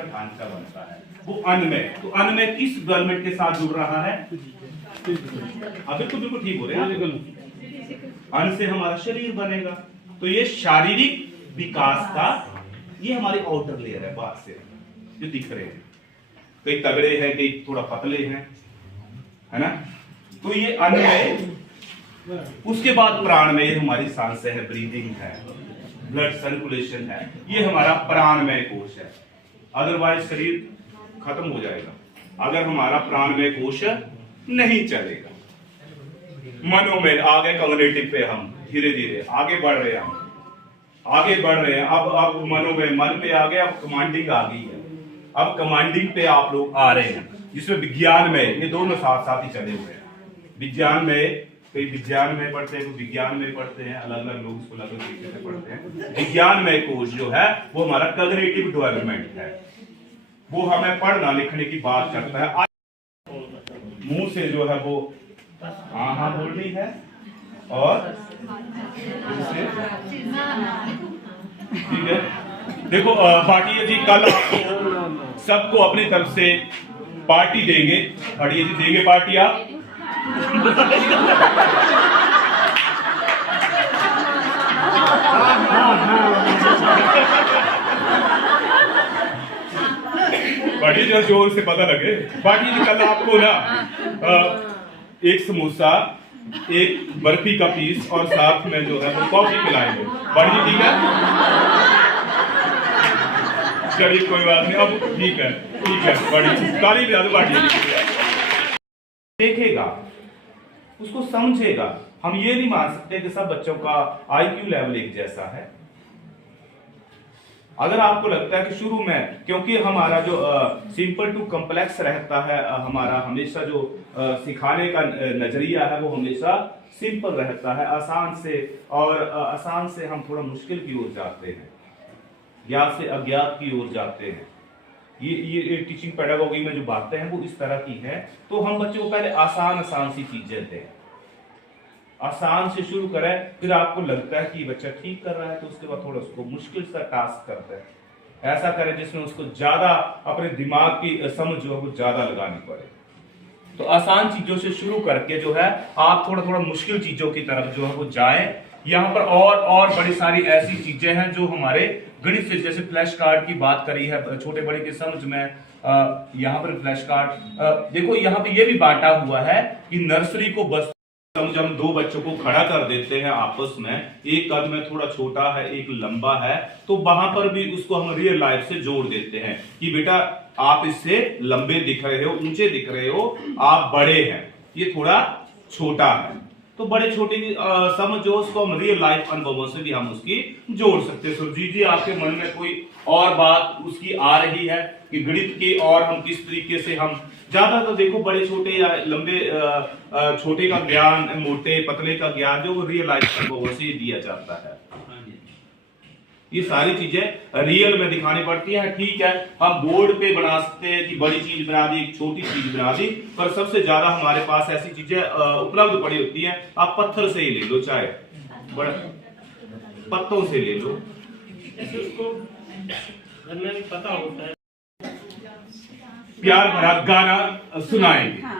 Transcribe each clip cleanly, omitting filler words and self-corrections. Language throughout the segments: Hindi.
का ढांचा बनता है, वो अन्नमय। तो अन्नमय किस गवर्नमेंट के साथ जुड़ रहा है? बिल्कुल बिल्कुल ठीक हो रहे हैं। अन्न से हमारा शरीर बनेगा। तो ये शारीरिक विकास का ये हमारी आउटर लेयर है, बाहर से जो दिख रहे हैं। कई तगड़े हैं, कई थोड़ा पतले हैं, है ना। तो ये अन्नमय, उसके बाद प्राणमय, हमारी सांसें है, ब्रीदिंग है, ब्लड सर्कुलेशन है, ये हमारा प्राणमय कोश है। अदरवाइज शरीर खत्म हो जाएगा अगर हमारा प्राणमय कोश नहीं चलेगा। मनोमय, आगे कम्युनिटी पे हम धीरे धीरे आगे बढ़ रहे हैं, अब मनोमय, मन पे आ गए, अब कमांडिंग आ गई है। अब कमांडिंग पे आप लोग आ रहे हैं, जिसमें विज्ञान में, ये दोनों साथ साथ ही चले हुए हैं। विज्ञान में, कई विज्ञान में पढ़ते हैं, विज्ञान में पढ़ते हैं, अलग अलग लोग इसको अलग अलग तरीके से पढ़ते हैं। विज्ञान में कोश जो है वो हमारा कॉग्निटिव डेवलपमेंट है, वो हमें पढ़ना लिखने की बात करता है। मुंह से जो है वो हाँ हाँ बोलनी है, और ठीक है। देखो भाटिया जी कल आपको सबको अपनी तरफ से पार्टी देंगे। भाटिया जी देंगे पार्टी आप? भाटिया जी जोर से पता लगे। भाटिया जी कल आपको ना एक समोसा, एक बर्फी का पीस और साथ में जो है वो कॉफी पिलाएंगे। भाटिया जी ठीक है? चलिए कोई बात नहीं, अब ठीक है, ठीक है। भाटिया ताली बजा दो। भाटिया जी देखेगा, उसको समझेगा। हम ये नहीं मान सकते कि सब बच्चों का आईक्यू लेवल एक जैसा है। अगर आपको लगता है कि शुरू में, क्योंकि हमारा जो सिंपल टू कॉम्प्लेक्स रहता है, हमारा हमेशा जो सिखाने का नजरिया है वो हमेशा सिंपल रहता है, आसान से, और आसान से हम थोड़ा मुश्किल की ओर जाते हैं, ज्ञात से अज्ञात की ओर जाते हैं। ये टीचिंग पेडागोगी में जो बातें हैं वो इस तरह की हैं। तो हम बच्चों को पहले आसान सी चीजें दें, आसान से शुरू करें, फिर आपको लगता है कि बच्चा ठीक कर रहा है तो उसके बाद थोड़ा उसको मुश्किल सा टास्क करते हैं। ऐसा करें जिसमें उसको ज्यादा अपने दिमाग की समझ जो है वो ज्यादा लगानी पड़े। तो आसान चीजों से शुरू करके जो है आप थोड़ा थोड़ा मुश्किल चीजों की तरफ जो है वो जाएं। यहाँ पर और बड़ी सारी ऐसी चीजें हैं जो हमारे गणित से, जैसे फ्लैश कार्ड की बात करी है छोटे बड़े की समझ में। यहाँ पर फ्लैश कार्ड देखो, यहाँ पे ये भी बांटा हुआ है कि नर्सरी को बस समझ, हम दो बच्चों को खड़ा कर देते हैं आपस में, एक कद में थोड़ा छोटा है, एक लंबा है, तो वहां पर भी उसको हम रियल लाइफ से जोड़ देते हैं कि बेटा आप इससे लंबे दिख रहे हो, ऊंचे दिख रहे हो, आप बड़े हैं, ये थोड़ा छोटा है। तो बड़े छोटे की समझ जो उसको हम रियल लाइफ अनुभवों से भी हम उसकी जोड़ सकते हैं। सुरजीत जी आपके मन में कोई और बात उसकी आ रही है कि गणित की, और हम किस तरीके से हम ज्यादा, तो देखो बड़े छोटे या लंबे, छोटे का ज्ञान, मोटे पतले का ज्ञान जो वो रियल लाइफ अनुभवों से दिया जाता है। ये सारी चीजें रियल में दिखानी पड़ती है। ठीक है, हम बोर्ड पे बना सकते हैं कि बड़ी चीज बना दी, एक छोटी चीज बना दी, पर सबसे ज्यादा हमारे पास ऐसी चीजें उपलब्ध पड़ी होती हैं। आप पत्थर से ही ले लो, चाहे बड़े पत्तों से ले लो, उसको घर में भी पता होता है। प्यार भरा गाना सुनाएंगे।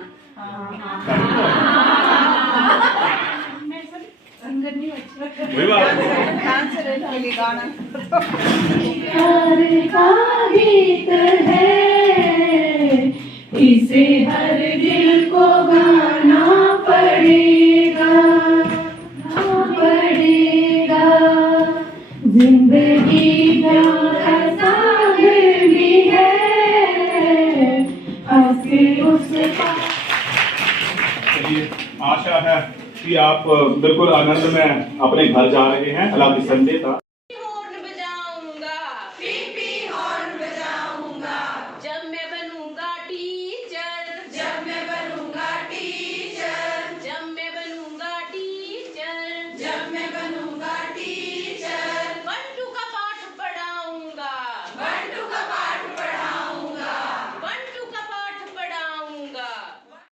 प्यार का गीत है, इसे हर दिल को गाना पड़ेगा, जिंदगी का सागर भी है, आशा है कि आप बिल्कुल आनंद में अपने घर जा रहे हैं। हालांकि संडे था,